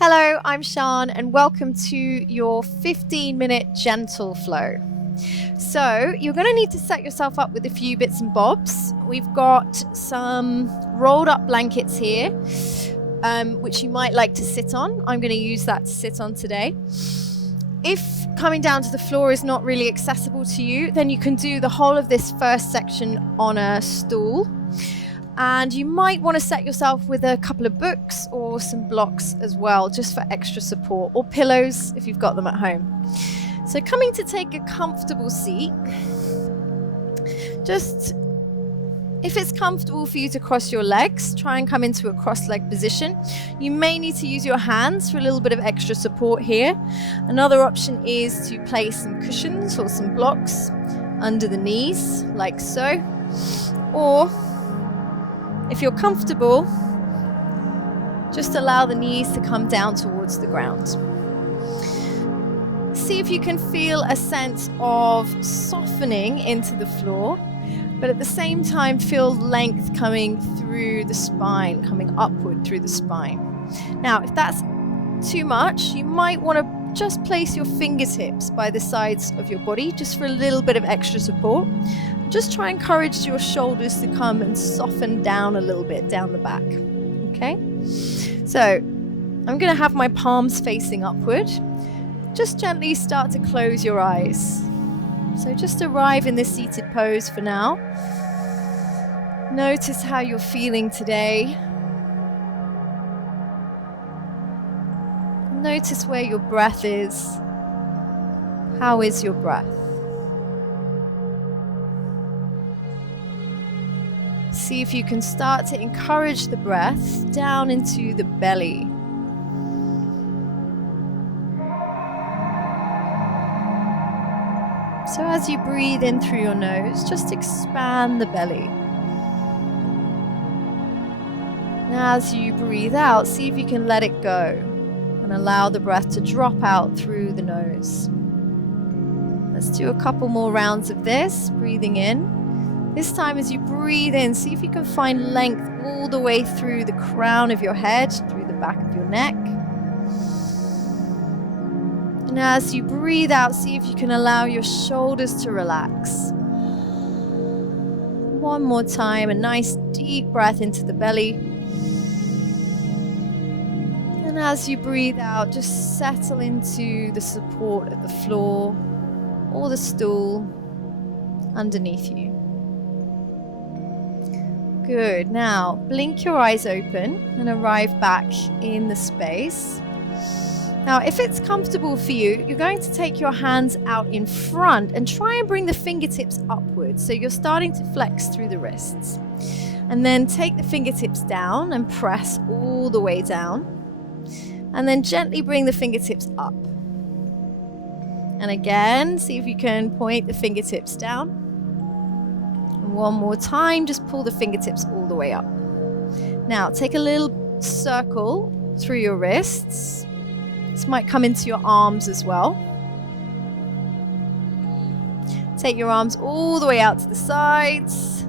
Hello, I'm Shan and welcome to your 15-minute gentle flow. So you're going to need to set yourself up with a few bits and bobs. We've got some rolled up blankets here, which you might like to sit on. I'm going to use that to sit on today. If coming down to the floor is not really accessible to you, then you can do the whole of this first section on a stool. And you might want to set yourself with a couple of books or some blocks as well, just for extra support, or pillows if you've got them at home. So coming to take a comfortable seat, just if it's comfortable for you to cross your legs, try and come into a cross-leg position. You may need to use your hands for a little bit of extra support here. Another option is to place some cushions or some blocks under the knees, like so. Or if you're comfortable, just allow the knees to come down towards the ground. See if you can feel a sense of softening into the floor, but at the same time feel length coming through the spine, coming upward through the spine. Now, if that's too much, you might want to just place your fingertips by the sides of your body, just for a little bit of extra support. Just try and encourage your shoulders to come and soften down a little bit down the back. Okay? So I'm going to have my palms facing upward. Just gently start to close your eyes. So just arrive in this seated pose for now. Notice how you're feeling today. Notice where your breath is. How is your breath? See if you can start to encourage the breath down into the belly. So as you breathe in through your nose, just expand the belly. And as you breathe out, see if you can let it go and allow the breath to drop out through the nose. Let's do a couple more rounds of this, breathing in. This time as you breathe in, see if you can find length all the way through the crown of your head, through the back of your neck. And as you breathe out, see if you can allow your shoulders to relax. One more time, a nice deep breath into the belly. And as you breathe out, just settle into the support of the floor or the stool underneath you. Good. Now, blink your eyes open and arrive back in the space. Now, if it's comfortable for you, you're going to take your hands out in front and try and bring the fingertips upwards. So you're starting to flex through the wrists. And then take the fingertips down and press all the way down. And then gently bring the fingertips up. And again, see if you can point the fingertips down. One more time, just pull the fingertips all the way up. Now, take a little circle through your wrists. This might come into your arms as well. Take your arms all the way out to the sides.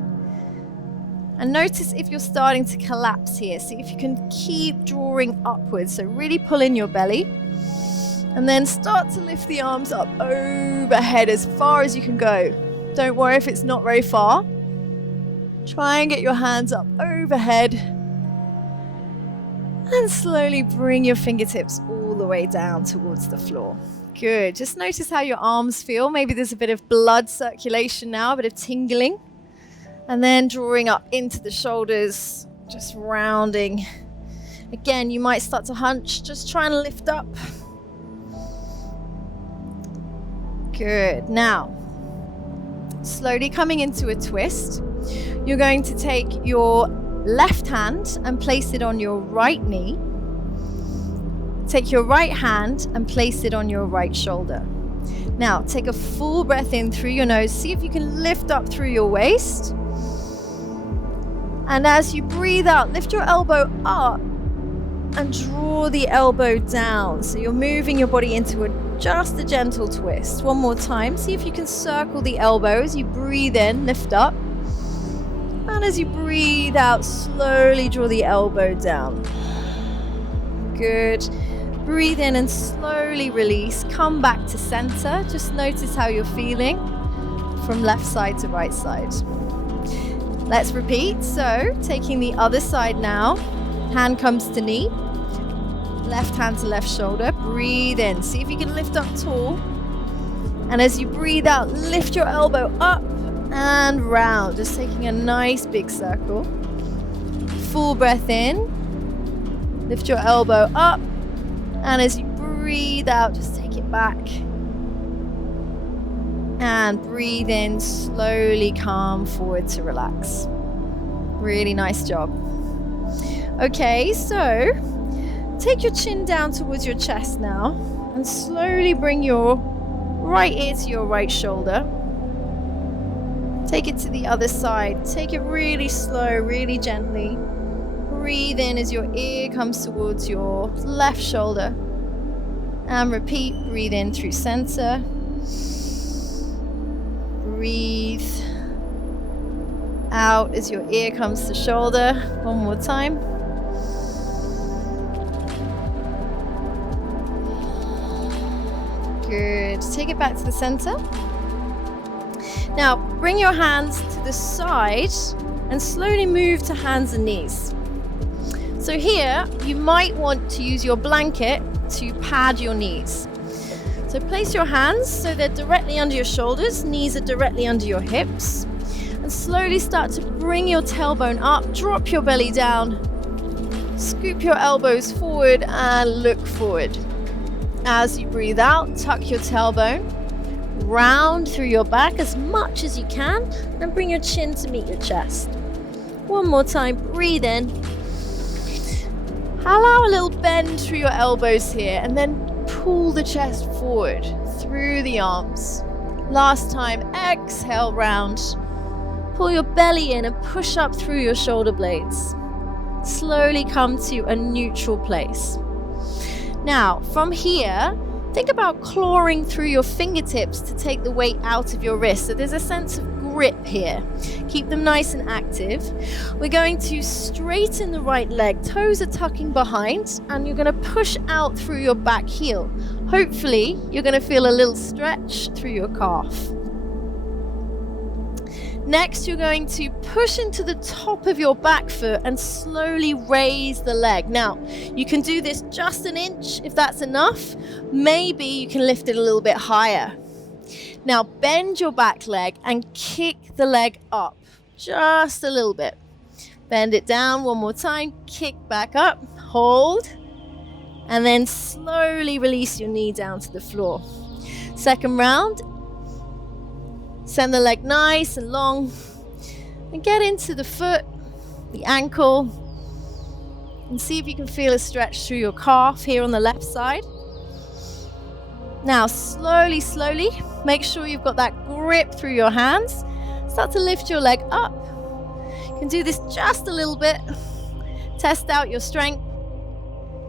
And notice if you're starting to collapse here. See if you can keep drawing upwards. So really pull in your belly. And then start to lift the arms up overhead as far as you can go. Don't worry if it's not very far. Try and get your hands up overhead. And slowly bring your fingertips all the way down towards the floor. Good. Just notice how your arms feel. Maybe there's a bit of blood circulation now, a bit of tingling. And then drawing up into the shoulders, just rounding. Again, you might start to hunch. Just try and lift up. Good. Now, slowly coming into a twist, you're going to take your left hand and place it on your right knee. Take your right hand and place it on your right shoulder. Now, take a full breath in through your nose. See if you can lift up through your waist. And as you breathe out, lift your elbow up and draw the elbow down. So you're moving your body into just a gentle twist. One more time. See if you can circle the elbow as you breathe in, lift up. And as you breathe out, slowly draw the elbow down. Good. Breathe in and slowly release. Come back to center. Just notice how you're feeling from left side to right side. Let's repeat. So, taking the other side now. Hand comes to knee. Left hand to left shoulder. Breathe in. See if you can lift up tall. And as you breathe out, lift your elbow up and round. Just taking a nice big circle. Full breath in. Lift your elbow up. And as you breathe out, just take it back. And breathe in, slowly come forward to relax. Really nice job. Okay, so take your chin down towards your chest now. And slowly bring your right ear to your right shoulder. Take it to the other side. Take it really slow, really gently. Breathe in as your ear comes towards your left shoulder. And repeat, breathe in through center. Breathe out as your ear comes to shoulder. One more time. Good. Take it back to the center. Now, bring your hands to the side and slowly move to hands and knees. So here, you might want to use your blanket to pad your knees. So place your hands so they're directly under your shoulders, knees are directly under your hips, and slowly start to bring your tailbone up, drop your belly down, scoop your elbows forward and look forward. As you breathe out, tuck your tailbone, round through your back as much as you can, and bring your chin to meet your chest. One more time, breathe in. Allow a little bend through your elbows here and then pull the chest forward through the arms. Last time, exhale round. Pull your belly in and push up through your shoulder blades. Slowly come to a neutral place. Now, from here, think about clawing through your fingertips to take the weight out of your wrist. So there's a sense of grip here. Keep them nice and active. We're going to straighten the right leg. Toes are tucking behind, and you're going to push out through your back heel. Hopefully, you're going to feel a little stretch through your calf. Next, you're going to push into the top of your back foot and slowly raise the leg. Now, you can do this just an inch if that's enough. Maybe you can lift it a little bit higher. Now, bend your back leg and kick the leg up just a little bit. Bend it down one more time, kick back up, hold, and then slowly release your knee down to the floor. Second round. Send the leg nice and long and get into the foot, the ankle, and see if you can feel a stretch through your calf here on the left side. Now, slowly, make sure you've got that grip through your hands. Start to lift your leg up. You can do this just a little bit. Test out your strength.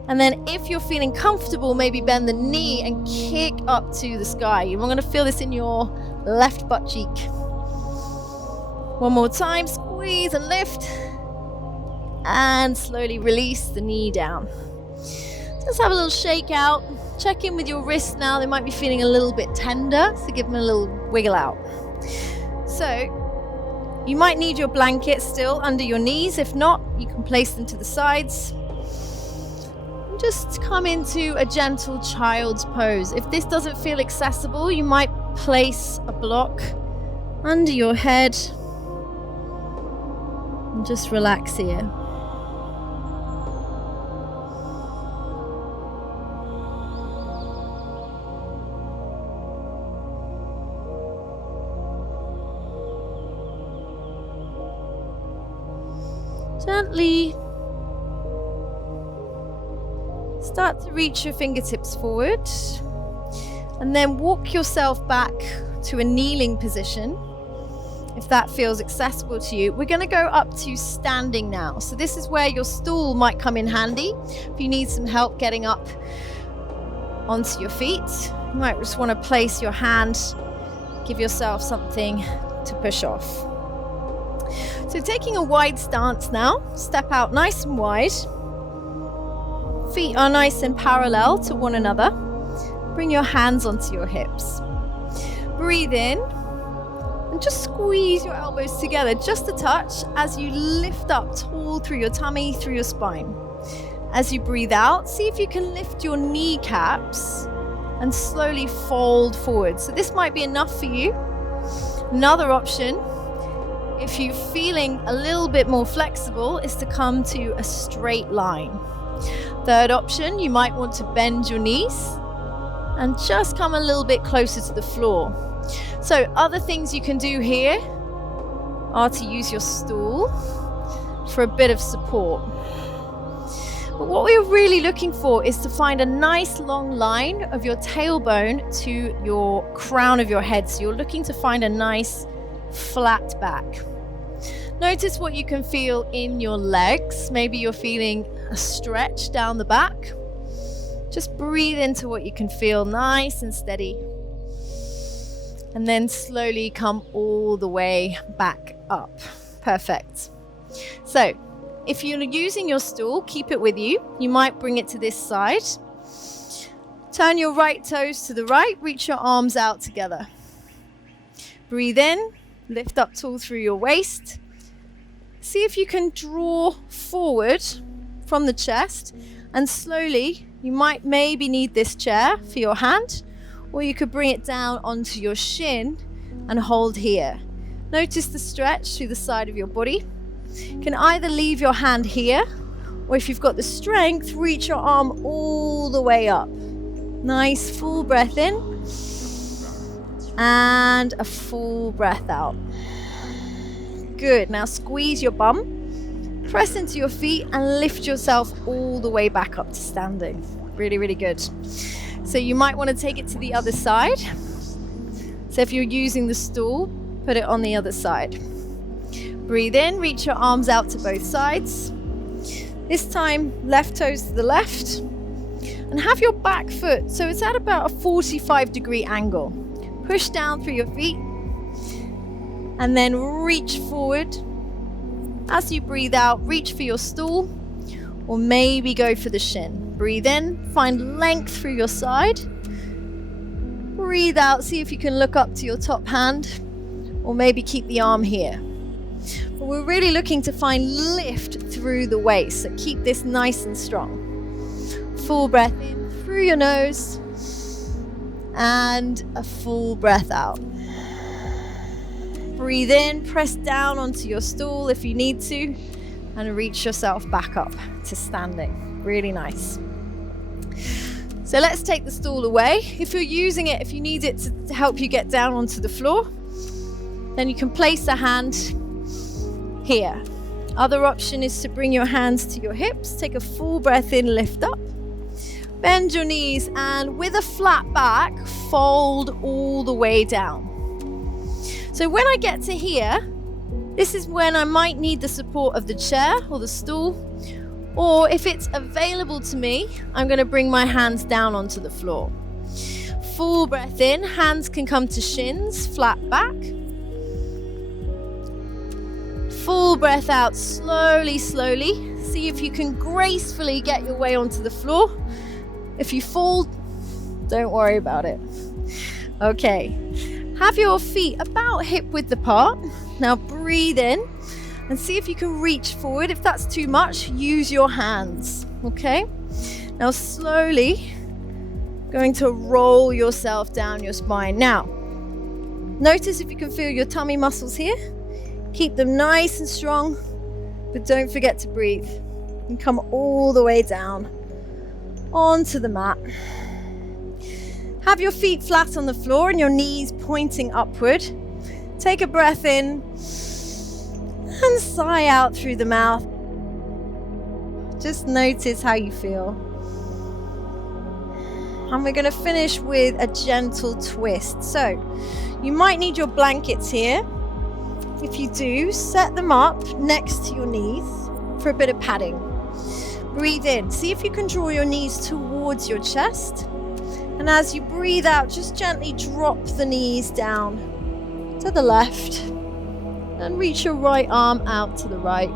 And then if you're feeling comfortable, maybe bend the knee and kick up to the sky. You're going to feel this in your left butt cheek. One more time, squeeze and lift. And slowly release the knee down. Just have a little shake out. Check in with your wrists now. They might be feeling a little bit tender, so give them a little wiggle out. So you might need your blanket still under your knees. If not, you can place them to the sides. Just come into a gentle child's pose. If this doesn't feel accessible, you might place a block under your head and just relax here. Gently start to reach your fingertips forward and then walk yourself back to a kneeling position if that feels accessible to you. We're going to go up to standing now. So this is where your stool might come in handy if you need some help getting up onto your feet. You might just want to place your hand, give yourself something to push off. So taking a wide stance now, step out nice and wide. Feet are nice and parallel to one another. Bring your hands onto your hips. Breathe in and just squeeze your elbows together just a touch as you lift up tall through your tummy, through your spine. As you breathe out, see if you can lift your kneecaps and slowly fold forward. So this might be enough for you. Another option, if you're feeling a little bit more flexible, is to come to a straight line. Third option, you might want to bend your knees and just come a little bit closer to the floor. So other things you can do here are to use your stool for a bit of support. But what we're really looking for is to find a nice long line of your tailbone to your crown of your head. So you're looking to find a nice flat back. Notice what you can feel in your legs. Maybe you're feeling a stretch down the back. Just breathe into what you can feel, nice and steady. And then slowly come all the way back up. Perfect. So, if you're using your stool, keep it with you. You might bring it to this side. Turn your right toes to the right, reach your arms out together. Breathe in, lift up tall through your waist. See if you can draw forward from the chest, and slowly, you might maybe need this chair for your hand, or you could bring it down onto your shin and hold here. Notice the stretch through the side of your body. You can either leave your hand here, or if you've got the strength, reach your arm all the way up. Nice full breath in, and a full breath out. Good, now squeeze your bum, press into your feet and lift yourself all the way back up to standing. Really, really good. So you might want to take it to the other side. So if you're using the stool, put it on the other side. Breathe in, reach your arms out to both sides. This time, left toes to the left. And have your back foot, so it's at about a 45-degree angle. Push down through your feet. And then reach forward. As you breathe out, reach for your stool, or maybe go for the shin. Breathe in, find length through your side. Breathe out, see if you can look up to your top hand, or maybe keep the arm here. But we're really looking to find lift through the waist, so keep this nice and strong. Full breath in through your nose, and a full breath out. Breathe in, press down onto your stool if you need to, and reach yourself back up to standing. Really nice. So let's take the stool away. If you're using it, if you need it to help you get down onto the floor, then you can place a hand here. Other option is to bring your hands to your hips, take a full breath in, lift up, bend your knees, and with a flat back, fold all the way down. So when I get to here, this is when I might need the support of the chair or the stool, or if it's available to me, I'm going to bring my hands down onto the floor. Full breath in, hands can come to shins, flat back. Full breath out, slowly, slowly. See if you can gracefully get your way onto the floor. If you fall, don't worry about it. Okay. Have your feet about hip width apart. Now breathe in and see if you can reach forward. If that's too much, use your hands, okay? Now slowly going to roll yourself down your spine. Now, notice if you can feel your tummy muscles here. Keep them nice and strong, but don't forget to breathe. And come all the way down onto the mat. Have your feet flat on the floor and your knees pointing upward. Take a breath in and sigh out through the mouth. Just notice how you feel. And we're going to finish with a gentle twist. So you might need your blankets here. If you do, set them up next to your knees for a bit of padding. Breathe in. See if you can draw your knees towards your chest. And as you breathe out, just gently drop the knees down to the left and reach your right arm out to the right.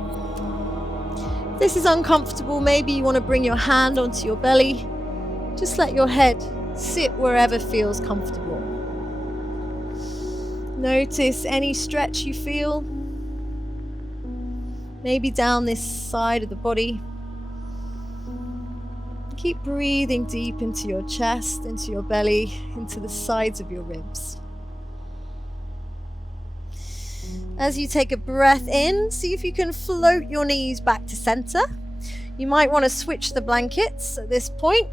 If this is uncomfortable, maybe you want to bring your hand onto your belly. Just let your head sit wherever feels comfortable. Notice any stretch you feel. Maybe down this side of the body. Keep breathing deep into your chest, into your belly, into the sides of your ribs. As you take a breath in, see if you can float your knees back to center. You might want to switch the blankets at this point.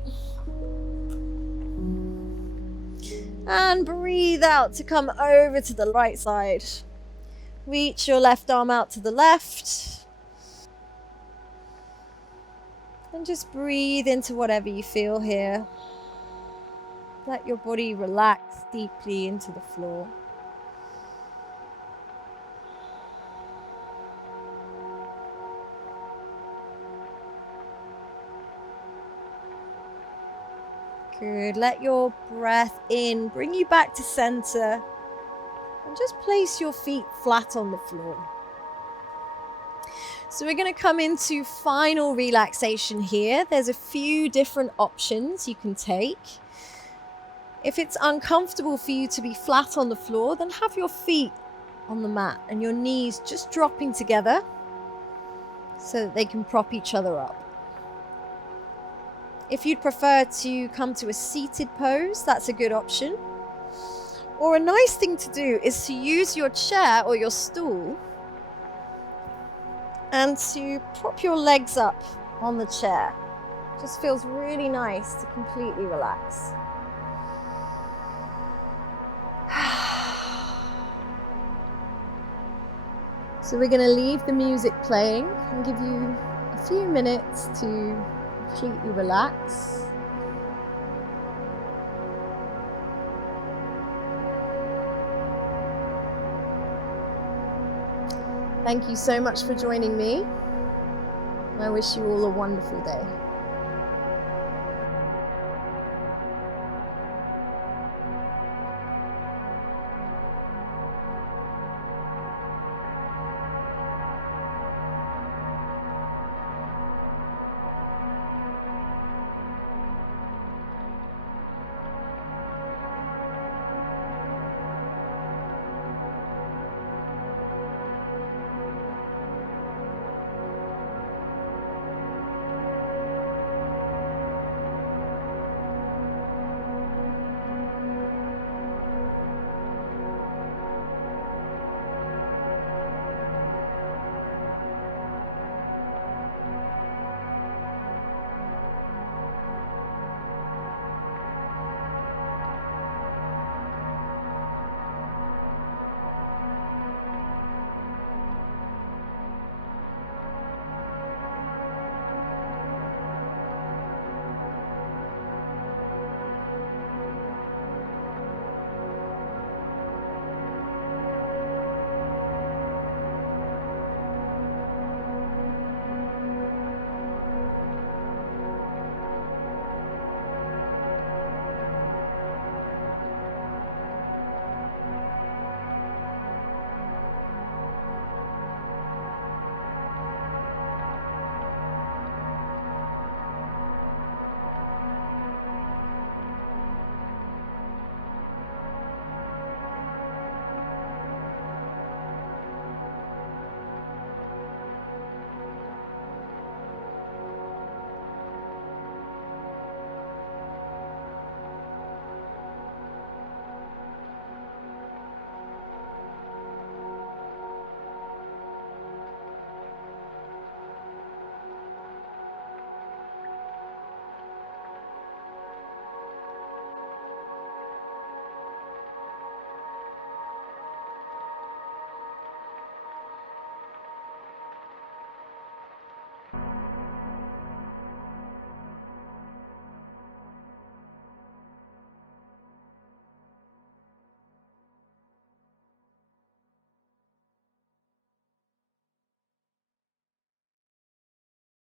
And breathe out to come over to the right side. Reach your left arm out to the left. And just breathe into whatever you feel here. Let your body relax deeply into the floor. Good. Let your breath in bring you back to center. And just place your feet flat on the floor. So we're going to come into final relaxation here. There's a few different options you can take. If it's uncomfortable for you to be flat on the floor, then have your feet on the mat and your knees just dropping together so that they can prop each other up. If you'd prefer to come to a seated pose, that's a good option. Or a nice thing to do is to use your chair or your stool and to prop your legs up on the chair. Just feels really nice to completely relax. So we're going to leave the music playing and give you a few minutes to completely relax. Thank you so much for joining me. I wish you all a wonderful day.